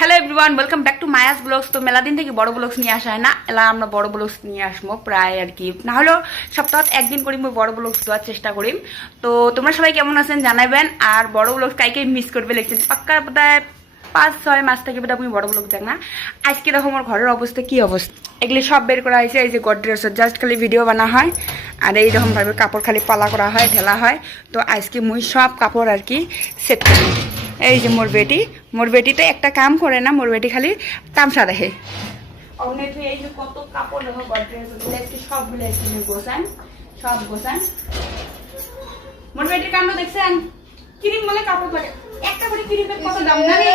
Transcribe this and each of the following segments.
Hello everyone, welcome back to Maya's blogs. তো মেলা দিন থেকে বড় ব্লগস নিয়ে আসা হয় না, এলা আমরা বড় ব্লগস নিয়ে আসবো প্রায় আর কি, না হলেও সপ্তাহে একদিন করি বড় ব্লগস দেওয়ার চেষ্টা করি। তো তোমরা সবাই কেমন আছেন জানাবেন, আর বড় ব্লগস কাইকে মিস করবে লিখছেন পাক্কা বোধহয় 5-6 মাস থেকে বোধহয় আমি বড় ব্লগ দেখ না। আজকে দেখো আমার ঘরের অবস্থা কি অবস্থা, এগুলি সব বের করা হয়েছে। এই যে গডরেজের জাস্ট খালি ভিডিও বানা হয়, আর এইরকমভাবে কাপড় খালি পালা করা হয়, ঢেলা হয়। তো আজকে মুই সব কাপড় আর কি সেট করি। এই যে মোর বেটি তো একটা কাম করে না, মোর বেটি খালি তামসা দেখে। এই যে কত কাপড় দেখো গডরেজ সবগুলো গোছান, সব গোছান। মোর বেটির কাণ্ড দেখছেন, ক্রিম বলে কাপড় লাগে, একটা করে ক্রিমের কত দাম জানি।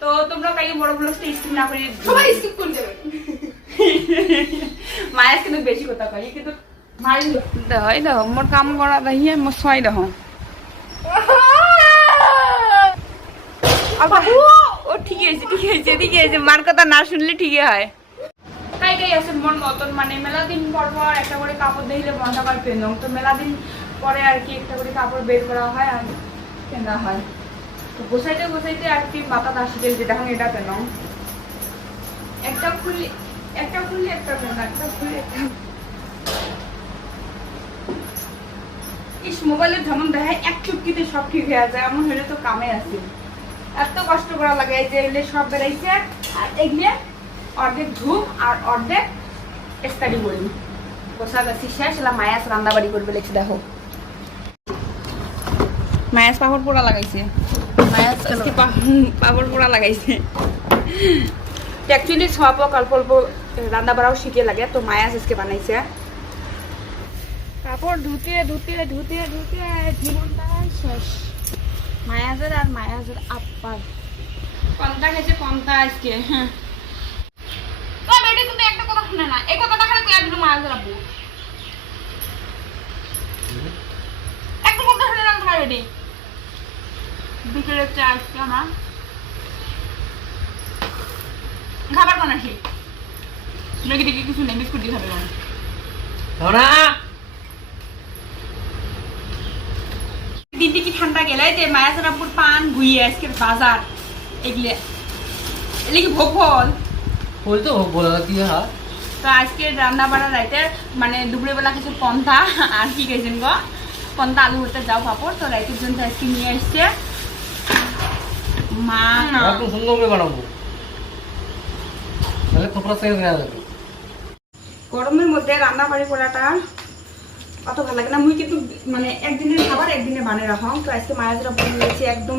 তো তোমরা কাইকে বড় ব্লগটা স্কিপ না করে সবাই স্কিপ করে দেবে। মায়ের কিন্তু বেশি কথা কই, কিন্তু মারি দেখো, এই দেখো মোর কাম করা দেখিয়ে মোর ছয় দেখো। ও ঠিকই আছে, মার কথা না শুনলে ঠিকই হয়। কাই আছে মন মতন, মানে মেলা দিন পর পর একটা করে কাপড় দেখলে বন্ধ করে পেন, তো মেলা দিন পরে আর কি একটা করে কাপড় বের করা হয় আর কেনা হয়। তো গোছাইতে আর কি মাথা দাসি গেল, যেটা এখন এটা পেন একটা খুললি একটা পেন, একটা খুললি একটা। ইস, মোবাইলের যেমন দেখায় এক চুটকিতে সব ঠিক হয়ে যায়, এমন হলে তো কামে আছে। এত কষ্ট করা লাগে, এই যে এগুলো সব বেড়াইছে, আর এগুলো অর্ধেক ধুম আর অর্ধেক স্টাডি করি। গোসা গাছি শেষ, মায়াস রান্নাবাড়ি করবে লেগেছে। দেখো মায়াস পাপড় পোড়া লাগাইছে, মায়াস পাপড় পোড়া লাগাইছে। অ্যাকচুয়ালি সব অল্প অল্প রান্না বাড়াও শিখে লাগে, তো মায়াস আজকে বানাইছে। কাপড় ধুতে জীবনটা শেষ। মায়াজের আর মায়াজের আপ্পার কন্তা গেছে, কন্তা আজকে। হ্যাঁ কিন্তু একটা কথা শুনে না, এই কথাটা খালি কয়ে দিল মায়াজের আব্বু, একটা কথা শুনে না তোমার বেটি। বিকেলের চা আজকে আমার খাবার কোন আসি নাকি দেখি কিছু নেই, বিস্কুট দিয়ে খাবে না। দিদি কি ঠান্ডা গেলে যে মায়াজের আব্বুর পান ঘুইয়ে আজকে বাজার এগুলো কি ভোগ ফল বলতো বলা কি হয়। তো আজকে রান্না বাড়া রাইতে মানে দুপুরবেলা কিছু পন্থা আর কি গেছেন গো, পন্থা আলু ভর্তা যাও পাপড়। তো রাইতের জন্য আজকে নিয়ে আসছে মা। একটু সুন্দর করে বানাবো, তাহলে খোপরা থেকে নেওয়া যাবে। গরমের মধ্যে রান্না বাড়ি করাটা অত ভালো লাগে না, মুই কিন্তু মানে একদিনের খাবার একদিনে বানিয়ে রাখা। তো আজকে মায়াজরা বলে দিয়েছি একদম